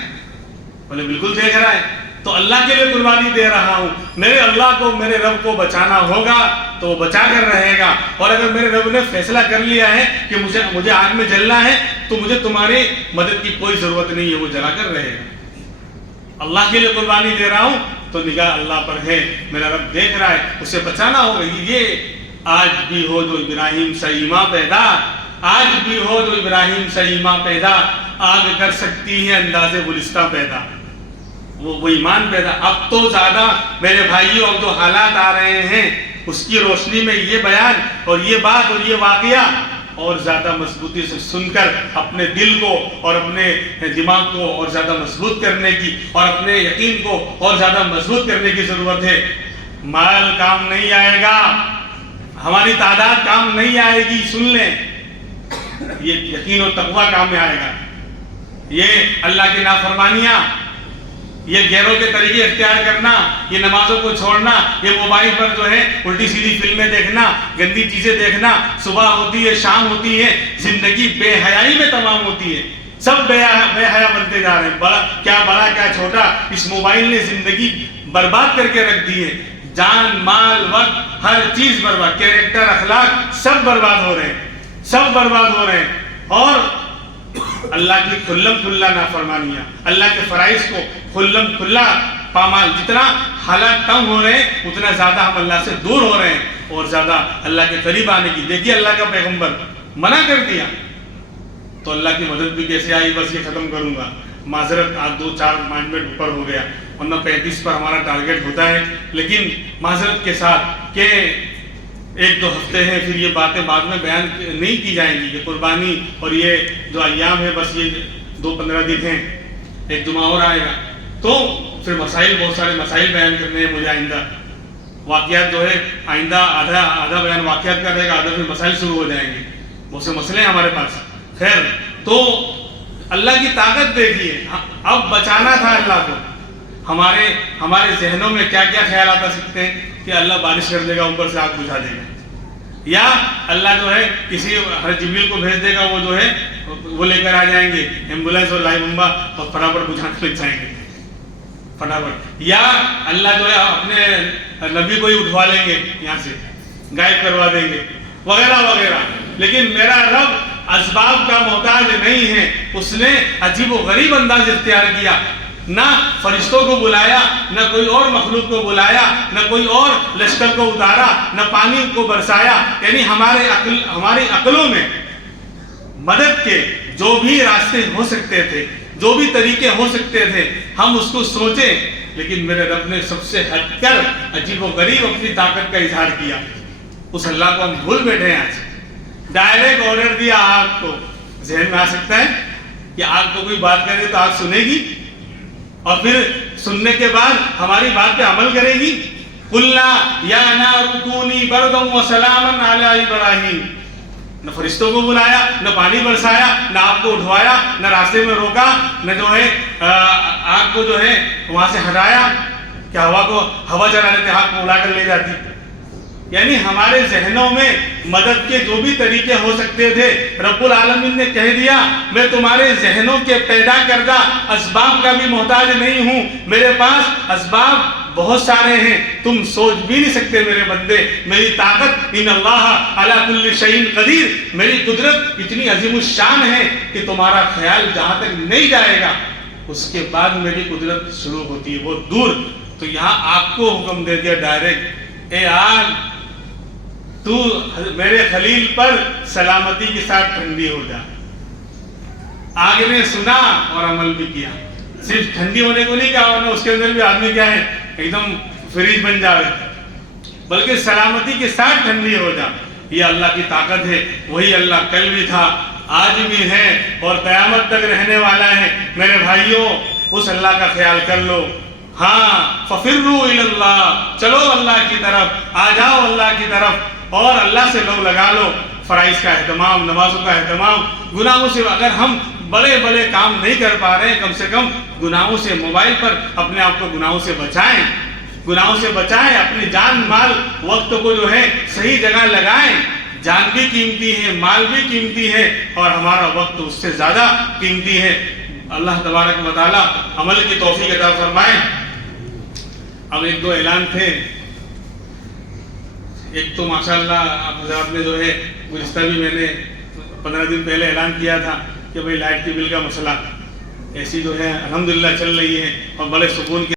بولے بالکل دیکھ رہا ہے، تو اللہ کے لیے قربانی دے رہا ہوں۔ میرے اللہ کو، میرے رب کو بچانا ہوگا تو وہ بچا کر رہے گا، اور اگر میرے رب نے فیصلہ کر لیا ہے کہ مجھے آگ میں جلنا ہے تو مجھے تمہاری مدد کی کوئی ضرورت نہیں ہے، وہ جلا کر رہے گا۔ اللہ کے لیے قربانی دے رہا ہوں تو نگاہ اللہ پر ہے، میرا رب دیکھ رہا ہے، اسے بچانا ہوگا۔ یہ آج بھی ہو جو ابراہیم سے ایمان پیدا، آج بھی ہو جو ابراہیم سے ایمان پیدا، آگ کر سکتی ہے انداز گلستہ پیدا، وہ ایمان پیدا۔ اب تو زیادہ میرے بھائیوں، اب جو حالات آ رہے ہیں اس کی روشنی میں یہ بیان اور یہ بات اور یہ واقعہ اور زیادہ مضبوطی سے سن کر اپنے دل کو اور اپنے دماغ کو اور زیادہ مضبوط کرنے کی اور اپنے یقین کو اور زیادہ مضبوط کرنے کی ضرورت ہے۔ مال کام نہیں آئے گا، ہماری تعداد کام نہیں آئے گی، سن لیں، یہ یقین و تقوی کام میں آئے گا۔ یہ اللہ کی نافرمانیاں، یہ غیروں کے طریقے اختیار کرنا، یہ نمازوں کو چھوڑنا، یہ موبائل پر جو ہے الٹی سیدھی فلمیں دیکھنا، گندی چیزیں دیکھنا، صبح ہوتی ہے شام ہوتی ہے، زندگی بے حیائی میں تمام ہوتی ہے۔ سب بے حیا بنتے جا رہے ہیں، بڑا کیا چھوٹا، اس موبائل نے زندگی برباد کر کے رکھ دی ہے۔ جان، مال، وقت، ہر چیز برباد، کیریکٹر، اخلاق سب برباد ہو رہے ہیں، سب برباد ہو رہے ہیں۔ اور اللہ کی کھلم کھلا نافرمانیاں، اللہ کے فرائض کو کھلم کھلا پامال، جتنا حالات کم ہو رہے ہیں اتنا زیادہ ہم اللہ سے دور ہو رہے ہیں اور زیادہ اللہ کے قریب آنے کی۔ دیکھیے اللہ کا پیغمبر منع کر دیا تو اللہ کی مدد بھی کیسے آئی۔ بس یہ ختم کروں گا، معذرت آج 2-4 منٹ اوپر ہو گیا، ورنہ 35 پر ہمارا ٹارگیٹ ہوتا ہے، لیکن معذرت کے ساتھ کہ 1-2 ہفتے ہیں، پھر یہ باتیں بعد میں بیان نہیں کی جائیں گی کہ قربانی اور یہ جو ایام ہے، بس یہ 2-15 دن ہیں، 1 جمعہ اور آئے گا، تو پھر مسائل، بہت سارے مسائل بیان کرنے ہیں مجھے آئندہ۔ واقعات جو ہے آئندہ آدھا بیان واقعات کا رہے گا، آدھا پھر مسائل شروع ہو جائیں گے، بہت سے مسئلے ہیں ہمارے پاس۔ خیر، تو اللہ کی طاقت دیکھیے، اب بچانا تھا اللہ کو۔ ہمارے ذہنوں میں کیا کیا خیالات آ سکتے ہیں کہ اللہ بارش کر دے گا، اوپر سے آگ بجھا دے گا، یا اللہ جو ہے کسی حضرت جبریل کو بھیج دے گا، وہ جو ہے وہ لے کر آ جائیں گے ایمبولینس اور لائف بمبا اور فٹافٹ بجھا کر لے جائیں گے فٹافٹ، یا اللہ جو ہے اپنے نبی کو ہی اٹھوا لیں گے، یہاں سے غائب کروا دیں گے، وغیرہ وغیرہ۔ لیکن میرا رب اسباب کا محتاج نہیں ہے، اس نے عجیب و غریب انداز اختیار کیا، نہ فرشتوں کو بلایا، نہ کوئی اور مخلوق کو بلایا، نہ کوئی اور لشکر کو اتارا، نہ پانی کو برسایا۔ یعنی ہماری عقلوں میں مدد کے جو بھی راستے ہو سکتے تھے، جو بھی طریقے ہو سکتے تھے، ہم اس کو سوچیں، لیکن میرے رب نے سب سے ہٹ کر عجیب و غریب اپنی طاقت کا اظہار کیا۔ اس اللہ کو ہم بھول بیٹھے ہیں آج۔ ڈائریکٹ آرڈر دیا آگ کو۔ ذہن میں آ سکتا ہے کہ آگ کو کوئی بات کرے تو آگ سنے گی، اور پھر سننے کے بعد ہماری بات پہ عمل کرے گی۔ قُلْنَا يَا نَارُ كُونِي بَرْدًا وَسَلَامًا عَلَىٰ إِبْرَاہِيمَ۔ نہ فرشتوں کو بلایا، نہ پانی برسایا، نہ آگ کو اٹھوایا، نہ راستے میں روکا، نہ جو ہے آگ کو جو ہے وہاں سے ہٹایا کہ ہوا چلا لیتے، آگ کو اڑا کر لے جاتی۔ یعنی ہمارے ذہنوں میں مدد کے جو بھی طریقے ہو سکتے تھے، رب العالمین نے کہہ دیا میں تمہارے ذہنوں کے پیدا کردہ اسباب کا بھی محتاج نہیں ہوں، میرے پاس اسباب بہت سارے ہیں، تم سوچ بھی نہیں سکتے میرے بندے۔ میری طاقت ان اللہ علی کل شیء قدیر، میری قدرت اتنی عظیم الشان ہے کہ تمہارا خیال جہاں تک نہیں جائے گا اس کے بعد میری قدرت شروع ہوتی ہے، وہ دور۔ تو یہاں آگ کو حکم دے دیا ڈائریکٹ، اے آگ تو میرے خلیل پر سلامتی کے ساتھ ٹھنڈی ہو جا۔ آگ نے سنا اور عمل بھی کیا، صرف ٹھنڈی ہونے کو نہیں کہا، ورنہ اس کے اندر بھی آدمی کیا ہے ایک دم فریج بن جاوے، بلکہ سلامتی کے ساتھ ٹھنڈی ہو جا۔ یہ اللہ کی طاقت ہے، وہی اللہ کل بھی تھا، آج بھی ہے اور قیامت تک رہنے والا ہے۔ میرے بھائیوں، اس اللہ کا خیال کر لو۔ ہاں، فَفِرُّوا إِلَى اللَّهِ، چلو اللہ کی طرف، آ جاؤ اللہ کی طرف اور اللہ سے لو لگا لو۔ فرائض کا اہتمام، نمازوں کا اہتمام، گناہوں سے اگر ہم بڑے بڑے کام نہیں کر پا رہے ہیں، کم سے کم گناہوں سے، موبائل پر اپنے آپ کو گناہوں سے بچائیں، گناہوں سے بچائیں، اپنی جان مال وقت کو جو ہے صحیح جگہ لگائیں۔ جان بھی قیمتی ہے، مال بھی قیمتی ہے، اور ہمارا وقت اس سے زیادہ قیمتی ہے۔ اللہ تبارک و تعالی عمل کی توفیق عطا فرمائے۔ اب ایک دو اعلان تھے۔ ایک تو ماشاءاللہ آپ حضرات نے جو ہے گزشتہ بھی میں نے 15 دن پہلے اعلان کیا تھا کہ بھئی لائٹ کے بل کا مسئلہ ایسی جو ہے الحمدللہ چل رہی ہے، اور بڑے سکون کے